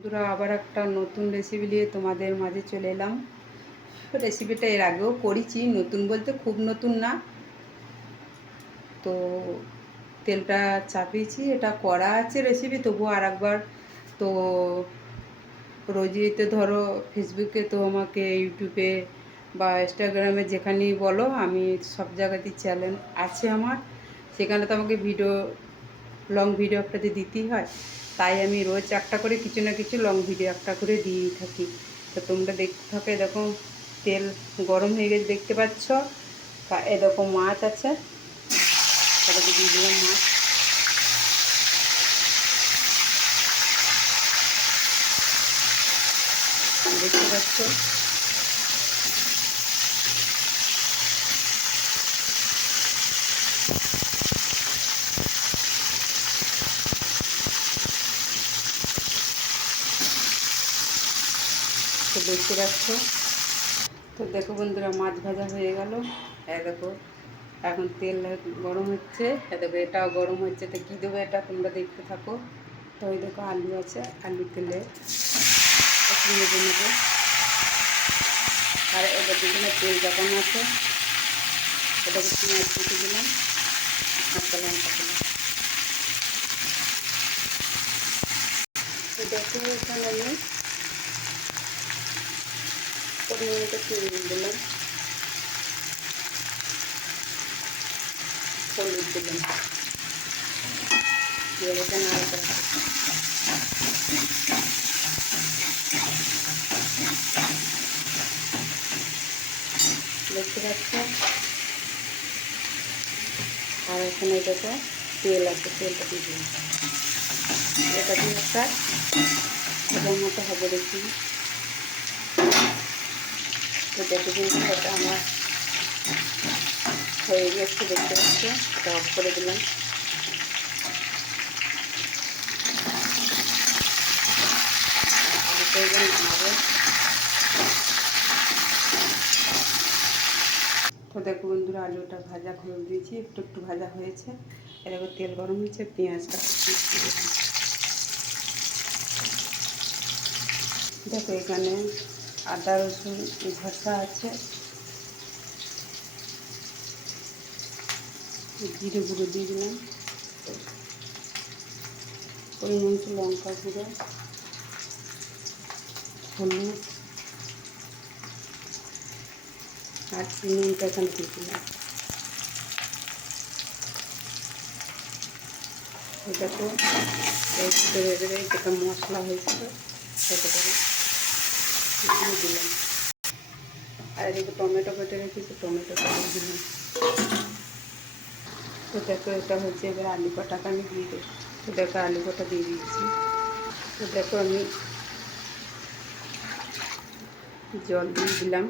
বন্ধুরা, আবার একটা নতুন রেসিপি নিয়ে তোমাদের মাঝে চলে এলাম। রেসিপিটা এর আগেও করেছি, নতুন বলতে খুব নতুন না। তো তেলটা চাপিয়েছি, এটা করা আছে রেসিপি, তবুও আর একবার। তো রোজই তো ধরো ফেসবুকে তো আমাকে ইউটিউবে বা ইনস্টাগ্রামে যেখানেই বলো, আমি সব জায়গাতেই চ্যানেল আছে আমার। সেখানে তো আমাকে লং ভিডিও একটা দিতেই হয়। তাই আমি রোজ একটা করে কিছু না কিছু লং ভিডিও একটা করে দিয়েই থাকি। তো তোমরা দেখতে থাকো। এরকম তেল গরম হয়ে গেছে দেখতে পাচ্ছ। এরকম মাছ আছে, তাদেরকে দিয়ে দিলাম মাছ। দেখতে পাচ্ছ তো দেখতে পাচ্ছ। তো দেখো বন্ধুরা, মাছ ভাজা হয়ে গেল। দেখো এখন তেল গরম হচ্ছে। দেখো এটাও গরম হচ্ছে। তো কী দেবো এটা তোমরা দেখতে থাকো। তো ওই দেখো আলু আছে, আলু তেলে একটু নেবো নেবো। আর এটা দিলাম তেল যখন আছে, এটাকে পেঁয়াজ কেটে দিলাম, কাঁচা লঙ্কা দিলাম। তো দেখো এখানে আমি পরিমাণ মতো চিনি দিলাম, হলুদ দিলাম, দিয়ে এখানে আলুটা দেখতে পাচ্ছ। আর এখানে দেখো তেল আছে, তেলটা দিয়ে দিলাম। এটা দিয়ে একটা ভাজার মতো হবে দেখি। তো দেখো কিন্তু এটা আমার হয়ে গেছে দেখতে পাচ্ছ। এটা অফ করে দিলাম। আলুটা এবার নামাবো। তো দেখো বন্ধুরা, আলুটা ভাজা করে দিয়েছি, একটু একটু ভাজা হয়েছে। এরকম তেল গরম হয়েছে, পেঁয়াজটা দেখো এখানে আদা রসুন ঘষা আছে, জিরে গুঁড়ো দিয়ে দিলাম, পরিমাণ মতো লঙ্কা গুঁড়ো, হলুদ আর নুনটা এখানে দিয়ে দিলাম। দেখো এই যেটা মশলা হয়েছিল সেটা দিয়ে দিলাম। আর এদিকে টমেটো কেটে রেখেছি, টমেটো কেটে দিলাম। তো দেখো এটা হচ্ছে, এবার আলু কটাটা আমি দিয়ে দেবো। তো দেখো আলু কটা দিয়ে দিয়েছি। তো দেখো আমি জল দিয়ে দিলাম।